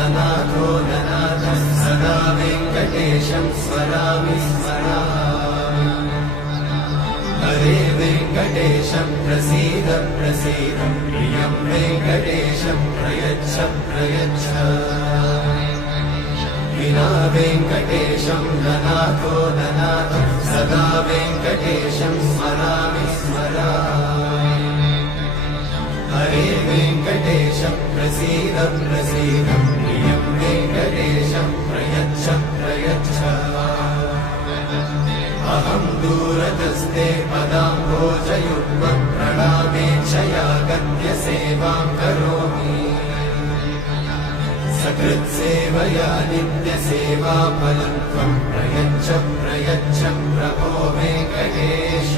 ननाथो ननाथः सदा वेङ्कटेशं स्मरामि स्मरामि। हरे वेङ्कटेशं प्रसीद प्रसीद प्रियं वेङ्कटेशं प्रयच्छ प्रयच्छ। विना वेङ्कटेशं ननाथो ननाथः सदा वेङ्कटेशं स्मरामि स्मरामि। हरे वेङ्कटेशं प्रसीद प्रसीद प्रियं वेङ्कटेशं प्रयच्छ प्रयच्छ। अहं दूरतस्ते पदाम्भोजयुग्मं प्रणामेच्छया गत्य सेवां करोमि। सकृत्सेवया नित्यसेवाफलं त्वं प्रयच्छ प्रयच्छ प्रभो वेङ्कटेश।